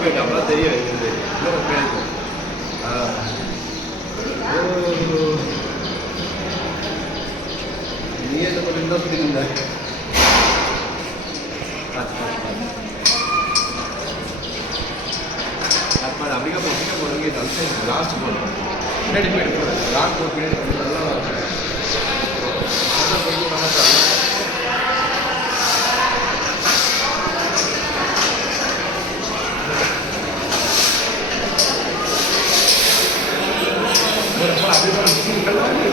போயிட்டு அப்பதான் தெரியும் இது இன்னும் இருக்கும். நீ என்ன பண்ணிருந்தா சொல்லியிருந்த அப்படியே போகிறீங்க லாஸ்ட் போகணும் பின்னாடி போயிட்டு போகிறேன் லாஸ்ட் போய் பின்னாடி போகிறதெல்லாம் அப்படியே